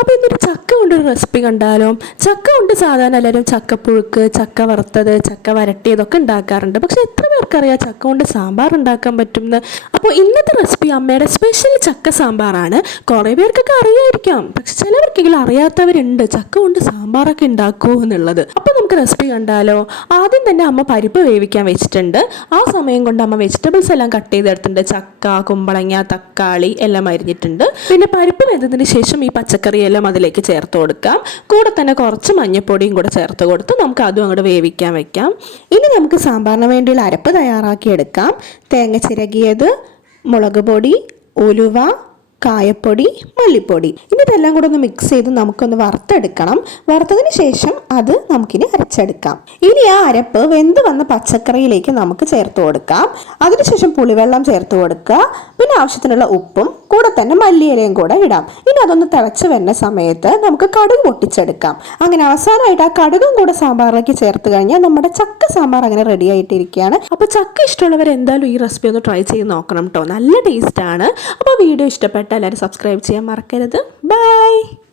അപ്പോൾ ഇന്നൊരു ചക്ക കൊണ്ടൊരു റെസിപ്പി കണ്ടാലോ? ചക്ക കൊണ്ട് സാധാരണ എല്ലാവരും ചക്കപ്പുഴുക്ക്, ചക്ക വറുത്തത്, ചക്ക വരട്ടിയതൊക്കെ ഉണ്ടാക്കാറുണ്ട്. പക്ഷെ എത്ര പേർക്കറിയാം ചക്ക കൊണ്ട് സാമ്പാർ ഉണ്ടാക്കാൻ പറ്റുമെന്ന്? അപ്പോൾ ഇന്നത്തെ റെസിപ്പി അമ്മയുടെ സ്പെഷ്യൽ ചക്ക സാമ്പാറാണ്. കുറേ പേർക്കൊക്കെ അറിയായിരിക്കാം, പക്ഷെ ചിലവർക്കെങ്കിലും അറിയാത്തവരുണ്ട് ചക്ക കൊണ്ട് സാമ്പാറൊക്കെ ഉണ്ടാക്കുമോ എന്നുള്ളത്. അപ്പോൾ നമുക്ക് റെസിപ്പി കണ്ടാലോ? ആദ്യം തന്നെ അമ്മ പരിപ്പ് വേവിക്കാൻ വെച്ചിട്ടുണ്ട്. ആ സമയം കൊണ്ട് അമ്മ വെജിറ്റബിൾസ് എല്ലാം കട്ട് ചെയ്തെടുത്തിട്ടുണ്ട്. ചക്ക, കുമ്പളങ്ങ, തക്കാളി എല്ലാം അരിഞ്ഞിട്ടുണ്ട്. പിന്നെ പരിപ്പ് വെന്തതിന് ശേഷം ഈ പച്ചക്കറിയെല്ലാം അതിലേക്ക് ചേർത്ത് കൊടുക്കാം. കൂടെ തന്നെ കുറച്ച് മഞ്ഞൾപ്പൊടിയും കൂടെ ചേർത്ത് കൊടുത്ത് നമുക്ക് അതും അങ്ങോട്ട് വേവിക്കാൻ വെക്കാം. ഇനി നമുക്ക് സാമ്പാറിന് വേണ്ടിയുള്ള അരപ്പ് തയ്യാറാക്കിയെടുക്കാം. തേങ്ങ ചിരകിയത്, മുളക് പൊടി, ഉലുവ, കായപ്പൊടി, മല്ലിപ്പൊടി, ഇതെല്ലാം കൂടെ ഒന്ന് മിക്സ് ചെയ്ത് നമുക്കൊന്ന് വറുത്തെടുക്കണം. വറുത്തതിന് ശേഷം അത് നമുക്കിനി അരച്ചെടുക്കാം. ഇനി ആ അരപ്പ് വെന്ത് വന്ന പച്ചക്കറിയിലേക്ക് നമുക്ക് ചേർത്ത് കൊടുക്കാം. അതിനുശേഷം പുളിവെള്ളം ചേർത്ത് കൊടുക്കുക. പിന്നെ ആവശ്യത്തിനുള്ള ഉപ്പും കൂടെ തന്നെ മല്ലിയിലയും കൂടെ ഇടാം. ഇനി അതൊന്ന് തിളച്ച് വരുന്ന സമയത്ത് നമുക്ക് കടുക് പൊട്ടിച്ചെടുക്കാം. അങ്ങനെ അവസാനമായിട്ട് ആ കടുകും കൂടെ സാമ്പാറിലേക്ക് ചേർത്ത് കഴിഞ്ഞാൽ നമ്മുടെ ചക്ക സാമ്പാർ അങ്ങനെ റെഡി ആയിട്ടിരിക്കുകയാണ്. അപ്പോൾ ചക്ക ഇഷ്ടമുള്ളവർ എന്തായാലും ഈ റെസിപ്പി ഒന്ന് ട്രൈ ചെയ്ത് നോക്കണം കേട്ടോ. നല്ല ടേസ്റ്റാണ്. അപ്പോൾ വീഡിയോ ഇഷ്ടപ്പെട്ട എല്ലാവരും സബ്സ്ക്രൈബ് ചെയ്യാൻ മറക്കരുത്. ബൈ.